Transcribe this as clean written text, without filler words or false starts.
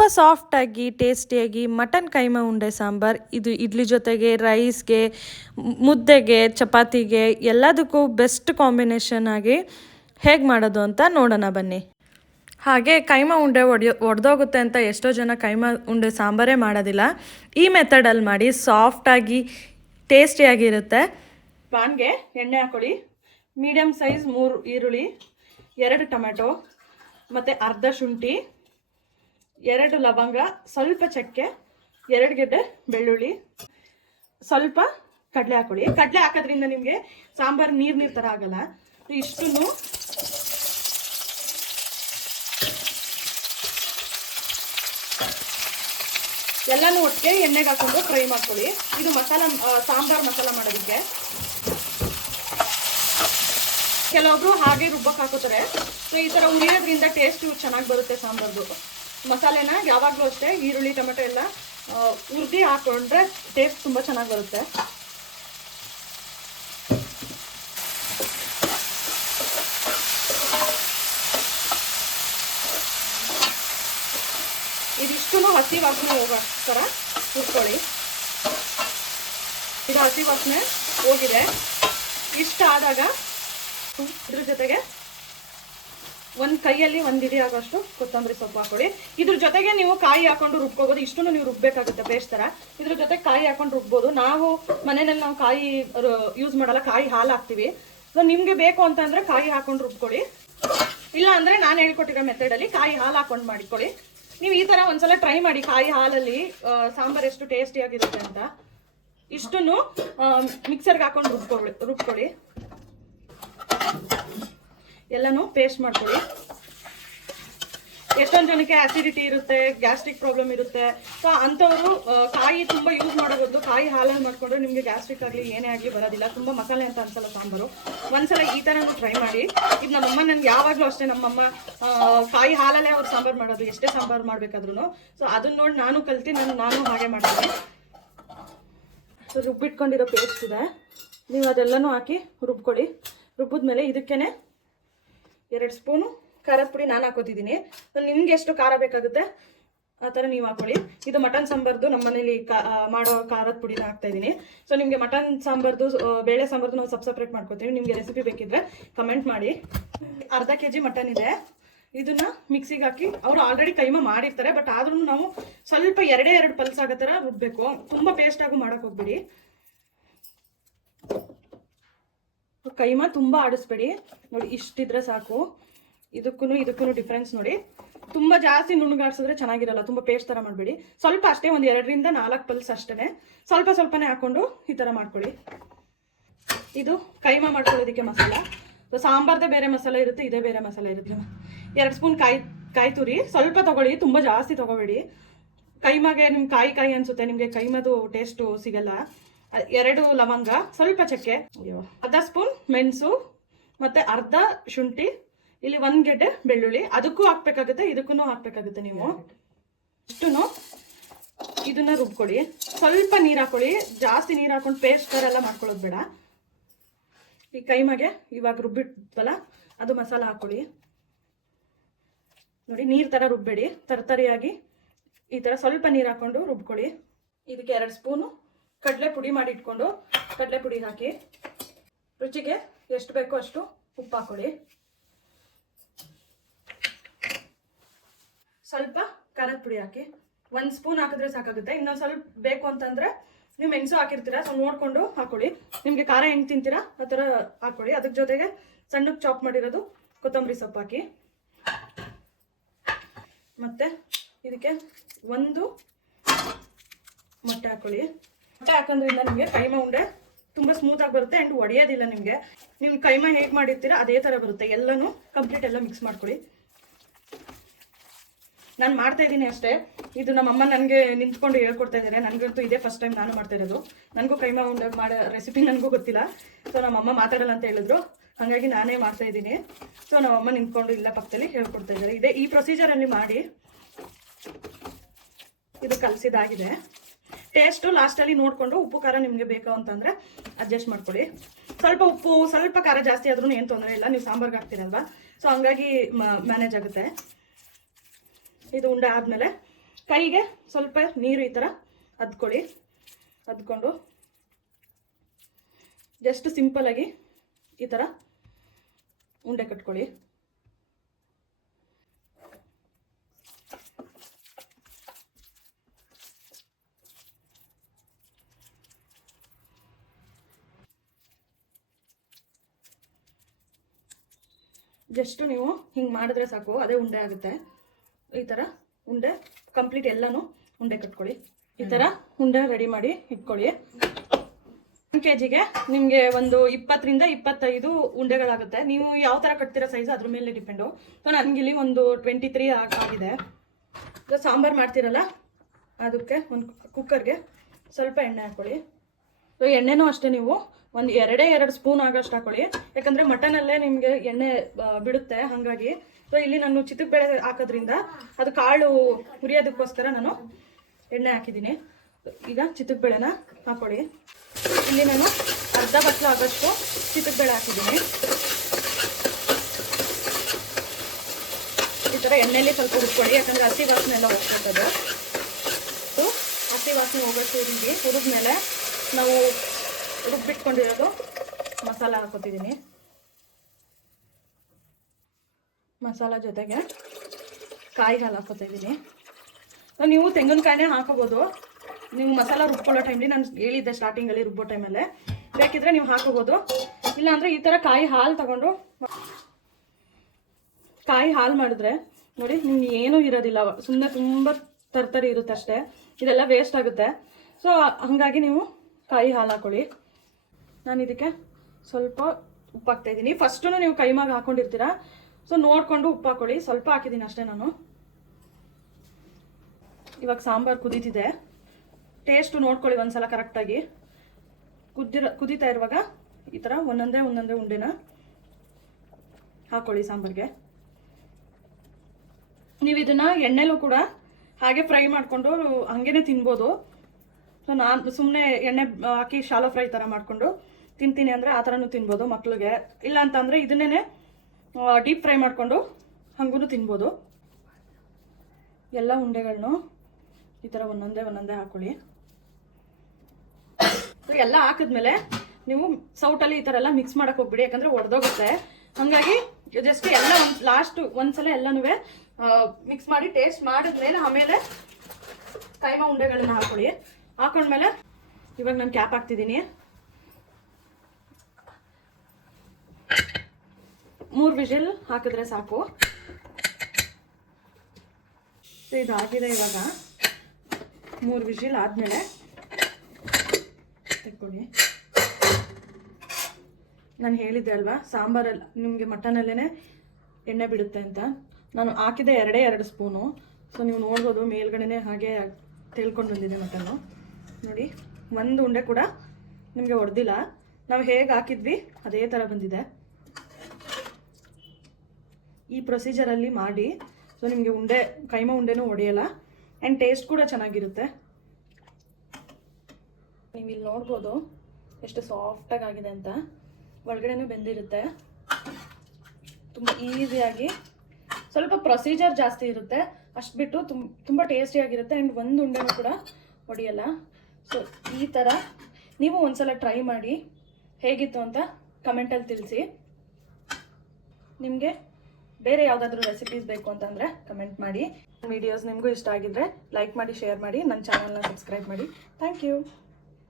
ತುಂಬ ಸಾಫ್ಟಾಗಿ ಟೇಸ್ಟಿಯಾಗಿ ಮಟನ್ ಕೈಮಾ ಉಂಡೆ ಸಾಂಬಾರ್. ಇದು ಇಡ್ಲಿ ಜೊತೆಗೆ, ರೈಸ್ಗೆ, ಮುದ್ದೆಗೆ, ಚಪಾತಿಗೆ ಎಲ್ಲದಕ್ಕೂ ಬೆಸ್ಟ್ ಕಾಂಬಿನೇಷನ್ ಆಗಿ ಹೇಗೆ ಮಾಡೋದು ಅಂತ ನೋಡೋಣ ಬನ್ನಿ. ಹಾಗೆ ಕೈಮಾ ಉಂಡೆ ಒಡೆದೋಗುತ್ತೆ ಅಂತ ಎಷ್ಟೋ ಜನ ಕೈಮಾ ಉಂಡೆ ಸಾಂಬಾರೇ ಮಾಡೋದಿಲ್ಲ. ಈ ಮೆಥಡಲ್ಲಿ ಮಾಡಿ ಸಾಫ್ಟಾಗಿ ಟೇಸ್ಟಿಯಾಗಿರುತ್ತೆ. ಪಾನ್ಗೆ ಎಣ್ಣೆ ಹಾಕೊಳ್ಳಿ. ಮೀಡಿಯಮ್ ಸೈಜ್ 3 ಈರುಳ್ಳಿ, 2 ಟೊಮೆಟೊ ಮತ್ತು ಅರ್ಧ ಶುಂಠಿ, 2 ಲವಂಗ, ಸ್ವಲ್ಪ ಚಕ್ಕೆ, 2 ಗೆಡ್ಡೆ ಬೆಳ್ಳುಳ್ಳಿ, ಸ್ವಲ್ಪ ಕಡಲೆ ಹಾಕೊಳ್ಳಿ. ಕಡಲೆ ಹಾಕೋದ್ರಿಂದ ನಿಮಗೆ ಸಾಂಬಾರು ನೀರು ಥರ ಆಗಲ್ಲ. ಇಷ್ಟನ್ನು ಎಲ್ಲನೂ ಒಟ್ಟಿಗೆ ಎಣ್ಣೆಗೆ ಹಾಕೊಂಡು ಫ್ರೈ ಮಾಡ್ಕೊಳ್ಳಿ. ಇದು ಮಸಾಲ ಸಾಂಬಾರು ಮಸಾಲ ಮಾಡೋದಕ್ಕೆ. ಕೆಲವೊಬ್ರು ಹಾಗೆ ರುಬ್ಬಕ್ಕೆ ಹಾಕೋತಾರೆ. ಸೊ ಈ ಥರ ಉರಿಯೋದ್ರಿಂದ ಟೇಸ್ಟು ಚೆನ್ನಾಗಿ ಬರುತ್ತೆ ಸಾಂಬಾರ್ದು. ಮಸಾಲೆನ ಯಾವಾಗಲೂ ಅಷ್ಟೇ ಈರುಳ್ಳಿ ಟೊಮೆಟೊ ಎಲ್ಲ ಹುರಿದು ಹಾಕೊಂಡ್ರೆ ಟೇಸ್ಟ್ ತುಂಬ ಚೆನ್ನಾಗಿ ಬರುತ್ತೆ. ಇದಿಷ್ಟು ಹಸಿ ವಾಸನೆ ಹೋಗೋ ಥರ ಹುರ್ಕೊಳ್ಳಿ. ಇದು ಹಸಿ ವಾಸನೆ ಹೋಗಿದೆ. ಇಷ್ಟ ಆದಾಗ ಇದ್ರ ಜೊತೆಗೆ ಒಂದು ಕೈಯಲ್ಲಿ 1 ಹಿಡಿ ಆಗೋಷ್ಟು ಕೊತ್ತಂಬರಿ ಸೊಪ್ಪು ಹಾಕೊಳ್ಳಿ. ಇದ್ರ ಜೊತೆಗೆ ನೀವು ಕಾಯಿ ಹಾಕೊಂಡು ರುಬ್ಕೋಬೋದು. ಇಷ್ಟನ್ನು ನೀವು ರುಬ್ಬೇಕಾಗುತ್ತೆ ಪೇಸ್ಟ್ ಥರ. ಇದ್ರ ಜೊತೆ ಕಾಯಿ ಹಾಕೊಂಡು ರುಬ್ಬೋದು. ನಾವು ಮನೆಯಲ್ಲಿ ನಾವು ಕಾಯಿ ಯೂಸ್ ಮಾಡಲ್ಲ, ಕಾಯಿ ಹಾಲು ಹಾಕ್ತೀವಿ. ಸೊ ನಿಮಗೆ ಬೇಕು ಅಂತಂದರೆ ಕಾಯಿ ಹಾಕೊಂಡು ರುಬ್ಕೊಳ್ಳಿ. ಇಲ್ಲ ಅಂದರೆ ನಾನು ಹೇಳ್ಕೊಟ್ಟಿರೋ ಮೆಥಡಲ್ಲಿ ಕಾಯಿ ಹಾಲು ಹಾಕೊಂಡು ಮಾಡಿಕೊಳ್ಳಿ. ನೀವು ಈ ಥರ ಒಂದ್ಸಲ ಟ್ರೈ ಮಾಡಿ. ಕಾಯಿ ಹಾಲಲ್ಲಿ ಸಾಂಬಾರು ಎಷ್ಟು ಟೇಸ್ಟಿಯಾಗಿರುತ್ತೆ ಅಂತ. ಇಷ್ಟನ್ನು ಮಿಕ್ಸರ್ಗೆ ಹಾಕೊಂಡು ರುಬ್ಕೊಳ್ಳಿ. ಎಲ್ಲನೂ ಪೇಸ್ಟ್ ಮಾಡ್ಕೊಳ್ಳಿ. ಎಷ್ಟೊಂದು ಜನಕ್ಕೆ ಆಸಿಡಿಟಿ ಇರುತ್ತೆ, ಗ್ಯಾಸ್ಟ್ರಿಕ್ ಪ್ರಾಬ್ಲಮ್ ಇರುತ್ತೆ. ಸೊ ಅಂಥವರು ಕಾಯಿ ತುಂಬ ಯೂಸ್ ಮಾಡೋ ಬದಲು ಕಾಯಿ ಹಾಲಲ್ಲಿ ಮಾಡಿಕೊಂಡ್ರೆ ನಿಮಗೆ ಗ್ಯಾಸ್ಟ್ರಿಕ್ ಆಗಲಿ ಏನೇ ಆಗಲಿ ಬರೋದಿಲ್ಲ. ತುಂಬ ಮಸಾಲೆ ಅಂತ ಅನ್ಸಲ್ಲ ಸಾಂಬಾರು. ಒಂದ್ಸಲ ಈ ಥರನೂ ಟ್ರೈ ಮಾಡಿ. ಇದು ನಮ್ಮಮ್ಮ ನನಗೆ ಯಾವಾಗಲೂ ಅಷ್ಟೇ, ನಮ್ಮಮ್ಮ ಕಾಯಿ ಹಾಲಲ್ಲೇ ಅವ್ರು ಸಾಂಬಾರು ಮಾಡೋದು, ಎಷ್ಟೇ ಸಾಂಬಾರು ಮಾಡಬೇಕಾದ್ರೂ. ಸೊ ಅದನ್ನ ನೋಡಿ ನಾನು ಕಲ್ತು ನಾನು ಹಾಗೆ ಮಾಡ್ತೀನಿ. ಸೊ ರುಬ್ಬಿಟ್ಕೊಂಡಿರೋ ಪೇಸ್ಟ್ ಇದೆ, ನೀವು ಅದೆಲ್ಲನೂ ಹಾಕಿ ರುಬ್ಕೊಳ್ಳಿ. ರುಬ್ಬಿದ್ಮೇಲೆ ಇದಕ್ಕೇ 2 ಸ್ಪೂನು ಖಾರದ ಪುಡಿ ನಾನು ಹಾಕೋತಿದ್ದೀನಿ. ನಿಮ್ಗೆ ಎಷ್ಟು ಖಾರ ಬೇಕಾಗುತ್ತೆ ಆ ಥರ ನೀವು ಹಾಕೊಳ್ಳಿ. ಇದು ಮಟನ್ ಸಾಂಬಾರ್ದು ನಮ್ಮ ಮನೇಲಿ ಮಾಡೋ ಖಾರದ ಪುಡಿನ ಹಾಕ್ತಾಯಿದ್ದೀನಿ. ಸೊ ನಿಮಗೆ ಮಟನ್ ಸಾಂಬಾರ್ದು ಬೇಳೆ ಸಾಂಬಾರ್ದು ನಾವು ಸಪ್ರೇಟ್ ಮಾಡ್ಕೊತೀವಿ. ನಿಮಗೆ ರೆಸಿಪಿ ಬೇಕಿದ್ರೆ ಕಮೆಂಟ್ ಮಾಡಿ. ಅರ್ಧ kg ಮಟನ್ ಇದೆ. ಇದನ್ನ ಮಿಕ್ಸಿಗೆ ಹಾಕಿ, ಅವರು ಆಲ್ರೆಡಿ ಕೈಮಾ ಮಾಡಿರ್ತಾರೆ, ಬಟ್ ಆದ್ರೂ ನಾವು ಸ್ವಲ್ಪ 2 ಪಲ್ಸ್ ಆಗೋ ಥರ ರುಬ್ಬೇಕು. ತುಂಬ ಪೇಸ್ಟಾಗೂ ಮಾಡೋಕೆ ಹೋಗ್ಬೇಡಿ. ಕೈಮಾ ತುಂಬ ಆಡಿಸ್ಬೇಡಿ. ನೋಡಿ ಇಷ್ಟಿದ್ರೆ ಸಾಕು. ಇದಕ್ಕೂ ಡಿಫ್ರೆನ್ಸ್ ನೋಡಿ. ತುಂಬ ಜಾಸ್ತಿ ನುಣ್ಣಗಾಡಿಸಿದ್ರೆ ಚೆನ್ನಾಗಿರಲ್ಲ. ತುಂಬ ಪೇಸ್ಟ್ ಥರ ಮಾಡಬೇಡಿ. ಸ್ವಲ್ಪ ಅಷ್ಟೇ, ಒಂದು 2 ರಿಂದ 4 ಪಲ್ಸ್ ಅಷ್ಟೇ. ಸ್ವಲ್ಪನೇ ಹಾಕ್ಕೊಂಡು ಈ ಥರ ಮಾಡ್ಕೊಳ್ಳಿ. ಇದು ಕೈಮಾ ಮಾಡ್ಕೊಳ್ಳೋದಕ್ಕೆ ಮಸಾಲ. ಸಾಂಬಾರ್ದೇ ಬೇರೆ ಮಸಾಲೆ ಇರುತ್ತೆ, ಇದೇ ಬೇರೆ ಮಸಾಲೆ ಇರುತ್ತೆ. 2 ಸ್ಪೂನ್ ಕಾಯಿ ತುರಿ ಸ್ವಲ್ಪ ತೊಗೊಳ್ಳಿ, ತುಂಬ ಜಾಸ್ತಿ ತೊಗೋಬೇಡಿ. ಕೈಮಾಗೆ ನಿಮ್ಗೆ ಕಾಯಿ ಅನಿಸುತ್ತೆ, ನಿಮಗೆ ಕೈಮಾದು ಟೇಸ್ಟು ಸಿಗಲ್ಲ. 2 ಲವಂಗ, ಸ್ವಲ್ಪ ಚಕ್ಕೆ, ಅರ್ಧ ಸ್ಪೂನ್ ಮೆಣಸು, ಮತ್ತು ಅರ್ಧ ಶುಂಠಿ, ಇಲ್ಲಿ 1 ಗೆಡ್ಡೆ ಬೆಳ್ಳುಳ್ಳಿ. ಅದಕ್ಕೂ ಹಾಕ್ಬೇಕಾಗುತ್ತೆ, ಇದಕ್ಕೂ ಹಾಕ್ಬೇಕಾಗುತ್ತೆ. ನೀವು ಇಷ್ಟನ್ನು ಇದನ್ನ ರುಬ್ಕೊಳ್ಳಿ. ಸ್ವಲ್ಪ ನೀರು ಹಾಕೊಳ್ಳಿ. ಜಾಸ್ತಿ ನೀರು ಹಾಕೊಂಡು ಪೇಸ್ಟ್ ಥರ ಎಲ್ಲ ಮಾಡ್ಕೊಳ್ಳೋದು ಬೇಡ. ಈ ಕೈಮಾಗೆ ಇವಾಗ ರುಬ್ಬಿಟ್ವಲ್ಲ ಅದು ಮಸಾಲ ಹಾಕೊಳ್ಳಿ. ನೋಡಿ ನೀರು ಥರ ರುಬ್ಬೇಡಿ, ತರತರಿಯಾಗಿ ಈ ಥರ ಸ್ವಲ್ಪ ನೀರು ಹಾಕ್ಕೊಂಡು ರುಬ್ಕೊಳ್ಳಿ. ಇದಕ್ಕೆ 2 ಸ್ಪೂನು ಕಡಲೆ ಪುಡಿ ಮಾಡಿ ಇಟ್ಕೊಂಡು ಕಡಲೆ ಪುಡಿ ಹಾಕಿ. ರುಚಿಗೆ ಎಷ್ಟು ಬೇಕೋ ಅಷ್ಟು ಉಪ್ಪು ಹಾಕೊಳ್ಳಿ. ಸ್ವಲ್ಪ ಖಾರದ ಪುಡಿ ಹಾಕಿ. 1 ಸ್ಪೂನ್ ಹಾಕಿದ್ರೆ ಸಾಕಾಗುತ್ತೆ. ಇನ್ನೊಂದು ಸ್ವಲ್ಪ ಬೇಕು ಅಂತಂದರೆ ನೀವು ಮೆಣಸು ಹಾಕಿರ್ತೀರಾ, ಸೊ ನೋಡಿಕೊಂಡು ಹಾಕೊಳ್ಳಿ. ನಿಮಗೆ ಖಾರ ಹೆಂಗೆ ತಿಂತೀರಾ ಆ ಥರ ಹಾಕೊಳ್ಳಿ. ಅದ್ರ ಜೊತೆಗೆ ಸಣ್ಣಕ್ಕೆ ಚಾಪ್ ಮಾಡಿರೋದು ಕೊತ್ತಂಬರಿ ಸೊಪ್ಪು ಹಾಕಿ. ಮತ್ತು ಇದಕ್ಕೆ 1 ಮೊಟ್ಟೆ ಹಾಕೊಳ್ಳಿ. ಮೊಟ್ಟೆ ಹಾಕೋದ್ರಿಂದ ನಿಮಗೆ ಕೈಮಾ ಉಂಡೆ ತುಂಬ ಸ್ಮೂತಾಗಿ ಬರುತ್ತೆ ಆ್ಯಂಡ್ ಒಡೆಯೋದಿಲ್ಲ. ನೀವು ಕೈಮಾ ಹೇಗೆ ಮಾಡಿರ್ತೀರ ಅದೇ ಥರ ಬರುತ್ತೆ. ಎಲ್ಲನೂ ಕಂಪ್ಲೀಟ್ ಎಲ್ಲ ಮಿಕ್ಸ್ ಮಾಡ್ಕೊಳ್ಳಿ. ನಾನು ಮಾಡ್ತಾಯಿದ್ದೀನಿ ಅಷ್ಟೇ. ಇದು ನಮ್ಮಮ್ಮ ನನಗೆ ನಿಂತ್ಕೊಂಡು ಹೇಳ್ಕೊಡ್ತಾ ಇದ್ದಾರೆ. ನನಗಂತೂ ಇದೇ ಫಸ್ಟ್ ಟೈಮ್ ನಾನು ಮಾಡ್ತಾ ಇರೋದು. ನನಗೂ ಕೈಮಾ ಉಂಡೆ ಮಾಡೋ ರೆಸಿಪಿ ನನಗೂ ಗೊತ್ತಿಲ್ಲ. ಸೊ ನಮ್ಮಮ್ಮ ಮಾತಾಡಲ್ಲ ಅಂತ ಹೇಳಿದ್ರು, ಹಾಗಾಗಿ ನಾನೇ ಮಾಡ್ತಾಯಿದ್ದೀನಿ. ಸೊ ನಮ್ಮಮ್ಮ ನಿಂತ್ಕೊಂಡು ಇಲ್ಲ ಪಕ್ಕದಲ್ಲಿ ಹೇಳ್ಕೊಡ್ತಾ ಇದ್ದಾರೆ. ಈ ಪ್ರೊಸೀಜರಲ್ಲಿ ಮಾಡಿ. ಇದು ಕಲಸಿದಾಗಿದೆ. ಟೇಸ್ಟು ಲಾಸ್ಟಲ್ಲಿ ನೋಡಿಕೊಂಡು ಉಪ್ಪು ಖಾರ ನಿಮಗೆ ಬೇಕು ಅಂತಂದರೆ ಅಡ್ಜಸ್ಟ್ ಮಾಡ್ಕೊಳ್ಳಿ. ಸ್ವಲ್ಪ ಉಪ್ಪು ಸ್ವಲ್ಪ ಖಾರ ಜಾಸ್ತಿ ಆದ್ರೂ ಏನು ತೊಂದರೆ ಇಲ್ಲ, ನೀವು ಸಾಂಬಾರ್ಗೆ ಹಾಕ್ತೀರಲ್ವ. ಸೊ ಹಂಗಾಗಿ ಮ್ಯಾನೇಜ್ ಆಗುತ್ತೆ. ಇದು ಉಂಡೆ ಆದಮೇಲೆ ಕೈಗೆ ಸ್ವಲ್ಪ ನೀರು ಈ ಥರ ಅದ್ಕೊಳ್ಳಿ. ಅದ್ಕೊಂಡು ಜಸ್ಟ್ ಸಿಂಪಲಾಗಿ ಈ ಥರ ಉಂಡೆ ಕಟ್ಕೊಳ್ಳಿ. ಜಸ್ಟ್ ನೀವು ಹಿಂಗೆ ಮಾಡಿದ್ರೆ ಸಾಕು, ಅದೇ ಉಂಡೆ ಆಗುತ್ತೆ. ಈ ಥರ ಉಂಡೆ ಕಂಪ್ಲೀಟ್ ಎಲ್ಲನೂ ಉಂಡೆ ಕಟ್ಕೊಳ್ಳಿ. ಈ ಥರ ಉಂಡೆ ರೆಡಿ ಮಾಡಿ ಇಟ್ಕೊಳ್ಳಿ. 1 kg ನಿಮಗೆ ಒಂದು 20 ರಿಂದ 25 ಉಂಡೆಗಳಾಗುತ್ತೆ. ನೀವು ಯಾವ ಥರ ಕಟ್ತೀರಾ ಸೈಜ್ ಅದ್ರ ಮೇಲೆ ಡಿಪೆಂಡು. ಸೊ ನನಗಿಲ್ಲಿ ಒಂದು 23 ಆಗಿದೆ. ಸಾಂಬಾರು ಮಾಡ್ತೀರಲ್ಲ ಅದಕ್ಕೆ ಒಂದು ಕುಕ್ಕರ್ಗೆ ಸ್ವಲ್ಪ ಎಣ್ಣೆ ಹಾಕ್ಕೊಳ್ಳಿ. ಸೊ ಎಣ್ಣೆನೂ ಅಷ್ಟೇ ನೀವು ಒಂದು 2 ಸ್ಪೂನ್ ಆಗೋಷ್ಟು ಹಾಕೊಳ್ಳಿ. ಯಾಕಂದರೆ ಮಟನಲ್ಲೇ ನಿಮಗೆ ಎಣ್ಣೆ ಬಿಡುತ್ತೆ, ಹಾಗಾಗಿ. ಸೊ ಇಲ್ಲಿ ನಾನು ಚಿತ್ತಕ್ಕೆ ಬೇಳೆ ಹಾಕೋದ್ರಿಂದ ಅದು ಕಾಳು ಹುರಿಯೋದಕ್ಕೋಸ್ಕರ ನಾನು ಎಣ್ಣೆ ಹಾಕಿದ್ದೀನಿ. ಈಗ ಚಿತ್ತಕ್ಕೆ ಬೇಳೆನ ಹಾಕ್ಕೊಳ್ಳಿ. ಇಲ್ಲಿ ನಾನು ಅರ್ಧ ಬಟ್ಲು ಆಗೋಷ್ಟು ಚಿತ್ತಕ್ಕೆ ಬೇಳೆ ಹಾಕಿದ್ದೀನಿ. ಈ ಥರ ಎಣ್ಣೆಯಲ್ಲಿ ಸ್ವಲ್ಪ ಹುರ್ಕೊಳ್ಳಿ, ಯಾಕಂದರೆ ಹಸಿ ವಾಸನೆ ಎಲ್ಲ ಹೋಗ್ತದೆ. ಸೊ ಹಸಿ ವಾಸನೆ ಹೋಗೋಷ್ಟು ಹುರಿದ್ಮೇಲೆ ನಾವು ರುಬ್ಬಿಟ್ಕೊಂಡಿರೋದು ಮಸಾಲ ಹಾಕೋತಿದ್ದೀನಿ. ಮಸಾಲ ಜೊತೆಗೆ ಕಾಯಿ ಹಾಲು ಹಾಕೋತಿದ್ದೀನಿ. ನೀವು ತೆಂಗಿನಕಾಯಿನೇ ಹಾಕೋಬೋದು. ನೀವು ಮಸಾಲ ರುಬ್ಕೊಳ್ಳೋ ಟೈಮಲ್ಲಿ ನಾನು ಹೇಳಿದ್ದೆ ಸ್ಟಾರ್ಟಿಂಗಲ್ಲಿ ರುಬ್ಬೋ ಟೈಮಲ್ಲೇ ಬೇಕಿದ್ರೆ ನೀವು ಹಾಕೋಬೋದು. ಇಲ್ಲಾಂದರೆ ಈ ಥರ ಕಾಯಿ ಹಾಲು ತಗೊಂಡು ಕಾಯಿ ಹಾಲು ಮಾಡಿದ್ರೆ ನೋಡಿ ನಿಮ್ಗೆ ಏನೂ ಇರೋದಿಲ್ಲ, ಸುಮ್ಮನೆ ತುಂಬ ತರ್ತರಿ ಇರುತ್ತೆ ಅಷ್ಟೇ. ಇದೆಲ್ಲ ವೇಸ್ಟ್ ಆಗುತ್ತೆ. ಸೊ ಹಾಗಾಗಿ ನೀವು ಕಾಯಿ ಹಾಲು ಹಾಕೊಳ್ಳಿ. ನಾನು ಇದಕ್ಕೆ ಸ್ವಲ್ಪ ಉಪ್ಪು ಹಾಕ್ತಾಯಿದ್ದೀನಿ. ಫಸ್ಟು ನೀವು ಕೈಮಾಗ ಹಾಕ್ಕೊಂಡಿರ್ತೀರ, ಸೊ ನೋಡಿಕೊಂಡು ಉಪ್ಪು ಹಾಕೊಳ್ಳಿ. ಸ್ವಲ್ಪ ಹಾಕಿದ್ದೀನಿ ಅಷ್ಟೇ ನಾನು. ಇವಾಗ ಸಾಂಬಾರು ಕುದೀತಿದೆ, ಟೇಸ್ಟು ನೋಡ್ಕೊಳ್ಳಿ ಒಂದ್ಸಲ ಕರೆಕ್ಟಾಗಿ. ಕುದೀತಾ ಇರುವಾಗ ಈ ಥರ ಒಂದೊಂದೇ ಉಂಡೆನ ಹಾಕೊಳ್ಳಿ ಸಾಂಬಾರಿಗೆ. ನೀವು ಇದನ್ನು ಎಣ್ಣೆಲೂ ಕೂಡ ಹಾಗೆ ಫ್ರೈ ಮಾಡಿಕೊಂಡು ಹಾಗೇ ತಿನ್ಬೋದು. ಸೊ ನಾನು ಸುಮ್ಮನೆ ಎಣ್ಣೆ ಹಾಕಿ ಶಾಲೋ ಫ್ರೈ ಥರ ಮಾಡಿಕೊಂಡು ತಿಂತೀನಿ ಅಂದರೆ ಆ ಥರನೂ ತಿನ್ಬೋದು ಮಕ್ಳಿಗೆ. ಇಲ್ಲ ಅಂತಂದರೆ ಇದನ್ನೇ ಡೀಪ್ ಫ್ರೈ ಮಾಡಿಕೊಂಡು ಹಂಗೂ ತಿನ್ಬೋದು. ಎಲ್ಲ ಉಂಡೆಗಳನ್ನು ಈ ಥರ ಒಂದೊಂದೇ ಹಾಕೊಳ್ಳಿ. ಎಲ್ಲ ಹಾಕಿದ್ಮೇಲೆ ನೀವು ಸೌಟಲ್ಲಿ ಈ ಥರ ಎಲ್ಲ ಮಿಕ್ಸ್ ಮಾಡೋಕೆ ಹೋಗ್ಬಿಡಿ, ಯಾಕಂದರೆ ಒಡೆದೋಗುತ್ತೆ. ಹಾಗಾಗಿ ಜಸ್ಟ್ ಎಲ್ಲ ಒಂದ್ಸಲ ಎಲ್ಲನೂ ಮಿಕ್ಸ್ ಮಾಡಿ ಟೇಸ್ಟ್ ಮಾಡಿದ್ಮೇಲೆ ಆಮೇಲೆ ಕೈಮಾ ಉಂಡೆಗಳನ್ನ ಹಾಕೊಳ್ಳಿ. ಹಾಕೊಂಡ್ಮೇಲೆ ಇವಾಗ ನಾನು ಕ್ಯಾಪ್ ಹಾಕ್ತಿದ್ದೀನಿ. 3 ವಿಷಲ್ ಹಾಕಿದ್ರೆ ಸಾಕು. ಇದಾಗಿದೆ. ಇವಾಗ 3 ವಿಷಲ್ ಆದಮೇಲೆ ತೆಕ್ಕೊಳ್ಳಿ. ನಾನು ಹೇಳಿದ್ದೆ ಅಲ್ವಾ ಸಾಂಬಾರಲ್ಲಿ ನಿಮಗೆ ಮಟನಲ್ಲೇ ಎಣ್ಣೆ ಬಿಡುತ್ತೆ ಅಂತ. ನಾನು ಹಾಕಿದೆ 2 ಸ್ಪೂನು. ಸೊ ನೀವು ನೋಡ್ಬೋದು ಮೇಲ್ಗಡೆನೇ ಹಾಗೆ ತೇಳ್ಕೊಂಡು ಬಂದಿದೆ ಮಟನ್ನು. ನೋಡಿ ಒಂದು ಉಂಡೆ ಕೂಡ ನಿಮಗೆ ಹೊಡೆದಿಲ್ಲ. ನಾವು ಹೇಗೆ ಹಾಕಿದ್ವಿ ಅದೇ ಥರ ಬಂದಿದೆ. ಈ ಪ್ರೊಸೀಜರಲ್ಲಿ ಮಾಡಿ. ಸೊ ನಿಮಗೆ ಕೈಮಾ ಉಂಡೆನೂ ಹೊಡೆಯಲ್ಲ ಆ್ಯಂಡ್ ಟೇಸ್ಟ್ ಕೂಡ ಚೆನ್ನಾಗಿರುತ್ತೆ. ನೀವು ಇಲ್ಲಿ ನೋಡ್ಬೋದು ಎಷ್ಟು ಸಾಫ್ಟಾಗಿ ಆಗಿದೆ ಅಂತ. ಒಳಗಡೆನೂ ಬೆಂದಿರುತ್ತೆ. ತುಂಬ ಈಸಿಯಾಗಿ, ಸ್ವಲ್ಪ ಪ್ರೊಸೀಜರ್ ಜಾಸ್ತಿ ಇರುತ್ತೆ ಅಷ್ಟು ಬಿಟ್ಟು ತುಂಬ ಟೇಸ್ಟಿಯಾಗಿರುತ್ತೆ ಆ್ಯಂಡ್ ಒಂದು ಉಂಡೆನೂ ಕೂಡ ಹೊಡೆಯಲ್ಲ. ಸೊ ಈ ಥರ ನೀವು ಒಂದ್ಸಲ ಟ್ರೈ ಮಾಡಿ ಹೇಗಿತ್ತು ಅಂತ ಕಮೆಂಟಲ್ಲಿ ತಿಳಿಸಿ. ನಿಮಗೆ ಬೇರೆ ಯಾವುದಾದ್ರೂ ರೆಸಿಪೀಸ್ ಬೇಕು ಅಂತಂದರೆ ಕಮೆಂಟ್ ಮಾಡಿ. ವಿಡಿಯೋಸ್ ನಿಮಗೂ ಇಷ್ಟ ಆಗಿದ್ದರೆ ಲೈಕ್ ಮಾಡಿ, ಶೇರ್ ಮಾಡಿ, ನನ್ನ ಚಾನಲ್ನ ಸಬ್ಸ್ಕ್ರೈಬ್ ಮಾಡಿ. Thank you.